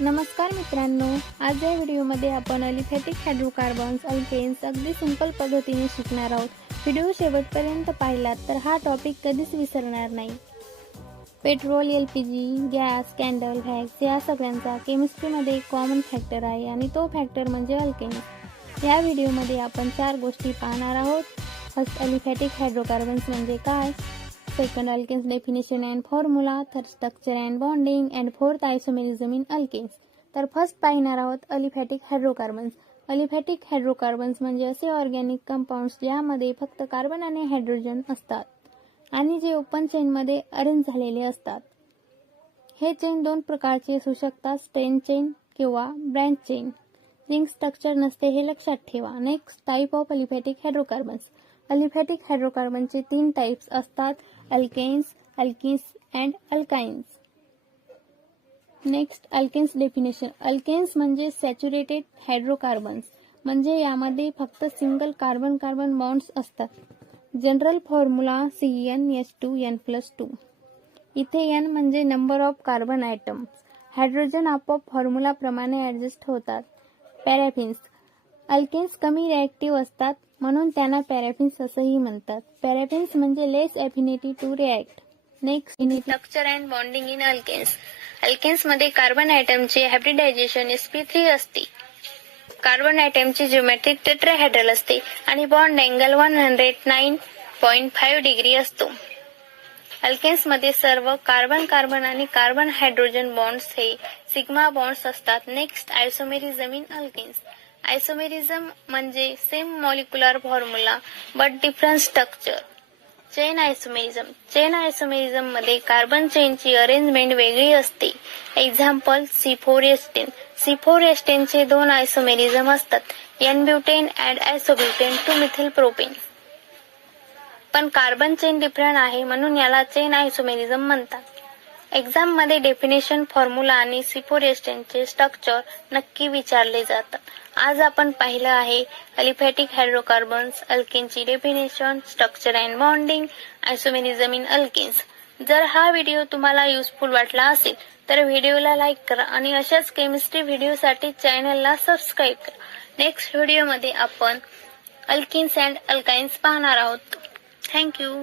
नमस्कार मित्रांनो, आज या व्हिडिओमध्ये आपण अलिफॅटिक हायड्रोकार्बन्स अल्केन्स अगदी सिंपल पद्धतीने शिकणार आहोत. व्हिडिओ शेवटपर्यंत पाहिलात तर हा टॉपिक कधीच विसरणार नाही. Petrol, LPG, gas, candle, wax या सगळ्यांचा केमिस्ट्रीमध्ये एक कॉमन फॅक्टर आहे आणि तो फॅक्टर म्हणजे अल्केन्स. या व्हिडिओमध्ये आपण 4 गोष्टी पाहणार आहोत. फर्स्ट, अलिफॅटिक हायड्रोकार्बन्स म्हणजे काय. Second, alkanes definition and formula. Third, structure and bonding. And fourth, isomerism in alkanes. तर फर्स्ट पाहणार आहोत अलिफॅटिक हायड्रोकार्बन्स. अलिफॅटिक हायड्रोकार्बन्स म्हणजे असे ऑर्गॅनिक कंपाऊंड्स ज्यामध्ये फक्त कार्बन आणि हायड्रोजन असतात आणि जे ओपन चेनमध्ये अरेंज झालेले असतात. हे चेन 2 प्रकारचे असू शकतात, स्ट्रेन चेन किंवा ब्रँच चेन. रिंग स्ट्रक्चर नसते हे लक्षात ठेवा. Next, type of aliphatic hydrocarbons. Aliphatic हायड्रोकार्बनचे 3 टाइप्स असतात, alkanes, alkenes and alkynes. Next, alkanes definition. Alkanes म्हणजे सॅच्युरेटेड हायड्रोकार्बन्स, म्हणजे यामध्ये फक्त सिंगल कार्बन कार्बन बॉन्ड्स असतात. General formula CnH2n+2. इथे n म्हणजे number of carbon atoms. Hydrogen आपोआप फॉर्म्युला प्रमाणे ऍडजस्ट होतात. पॅराफिन्स. अल्केन्स कमी रिएक्टिव्ह असतात म्हणून त्यांना पॅराफिन्स असंही म्हणतात. पॅराफिन्स म्हणजे less affinity to react. Next, structure and bonding in alkanes. Alkanes मध्ये कार्बन ॲटमचे हायब्रिडायझेशन sp3 असते. कार्बन ॲटमची जिओमेट्रिक टेट्राहेड्रल असते आणि बॉन्ड अँगल 109.5 डिग्री असतो. अल्केन्स मध्ये सर्व कार्बन कार्बन आणि कार्बन हायड्रोजन बॉन्ड्स हे सिग्मा बॉन्ड्स असतात. Next, isomerism in alkanes. Isomerism म्हणजे same molecular formula but different structure. Chain isomerism. Chain isomerism मध्ये कार्बन चेनची अरेंजमेंट वेगळी असते. Example, C4H10. C4H10चे 2 आयसोमेरिझम असतात, N-ब्युटेन अँड आयसोब्युटेन टू मिथिल प्रोपेन. पण कार्बन चेन डिफरंट आहे म्हणून याला चेन आयसोमेरिझम म्हणतात. एक्झाम मध्ये डेफिनेशन, फॉर्म्युला आणि C4H10 चे स्ट्रक्चर नक्की विचारले जातात. आज आपण पाहिलं आहे अलिफॅटिक हायड्रोकार्बन्स, अल्केनची definition, structure and bonding, isomerism in alkanes. जर हा व्हिडिओ तुम्हाला युजफुल वाटला असेल तर व्हिडिओला लाईक करा आणि अशाच केमिस्ट्री व्हिडिओसाठी चॅनलला सबस्क्राईब करा. नेक्स्ट व्हिडिओमध्ये आपण अल्केन्स अँड अल्काइन्स पाहणार आहोत. थँक्यू.